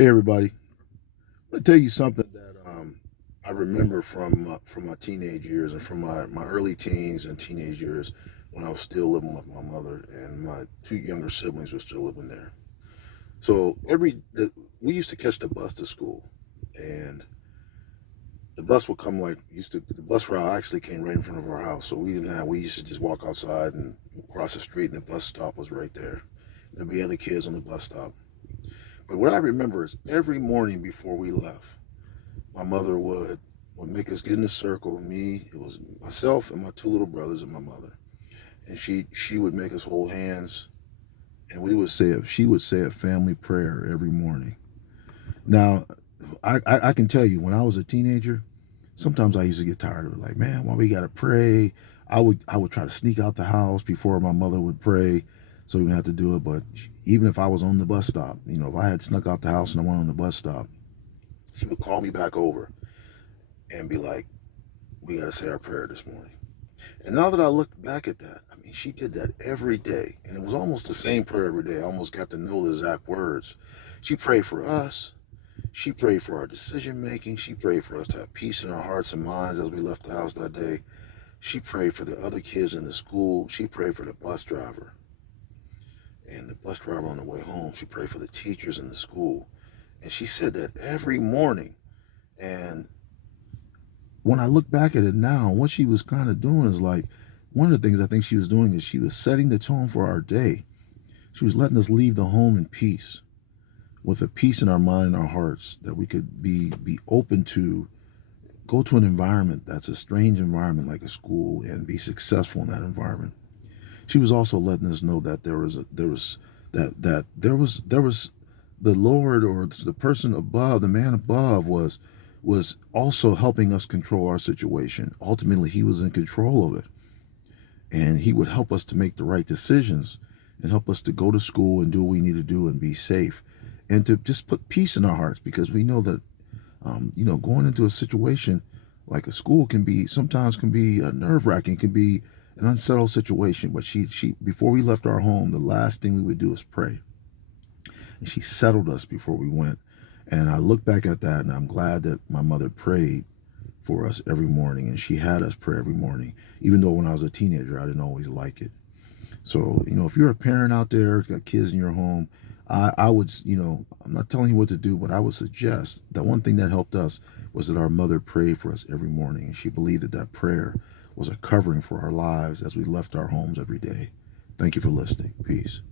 Hey everybody, I'm gonna tell you something that I remember from my teenage years and from my early teens and teenage years when I was still living with my mother and my two younger siblings were still living there. So we used to catch the bus to school, and the bus would come the bus route actually came right in front of our house. So we used to just walk outside and cross the street, and the bus stop was right there. There'd be other kids on the bus stop. But what I remember is every morning before we left, my mother would make us get in a circle. It was myself and my two little brothers and my mother, and she would make us hold hands, and she would say a family prayer every morning. Now, I can tell you when I was a teenager, sometimes I used to get tired of it. Like, man, why we gotta pray? I would try to sneak out the house before my mother would pray, so we didn't have to do it. But even if I was on the bus stop, if I had snuck out the house and I went on the bus stop, she would call me back over and be like, we got to say our prayer this morning. And now that I look back at that, I mean, she did that every day. And it was almost the same prayer every day. I almost got to know the exact words. She prayed for us. She prayed for our decision making. She prayed for us to have peace in our hearts and minds as we left the house that day. She prayed for the other kids in the school. She prayed for the bus driver. And the bus driver on the way home, she prayed for the teachers in the school. And she said that every morning. And when I look back at it now, what she was kind of doing is like, one of the things I think she was doing is she was setting the tone for our day. She was letting us leave the home in peace, with a peace in our mind and our hearts, that we could be open to go to an environment that's a strange environment like a school and be successful in that environment. She was also letting us know that there was the Lord, or the person above, the man above, was also helping us control our situation. Ultimately, he was in control of it, and he would help us to make the right decisions and help us to go to school and do what we need to do and be safe, and to just put peace in our hearts, because we know that going into a situation like a school sometimes can be nerve-wracking, can be an unsettled situation. But she before we left our home, the last thing we would do is pray. And she settled us before we went. And I look back at that, and I'm glad that my mother prayed for us every morning, and she had us pray every morning, even though when I was a teenager, I didn't always like it. So, if you're a parent out there, got kids in your home, I would, I'm not telling you what to do, but I would suggest that one thing that helped us was that our mother prayed for us every morning, and she believed that that prayer was a covering for our lives as we left our homes every day. Thank you for listening. Peace.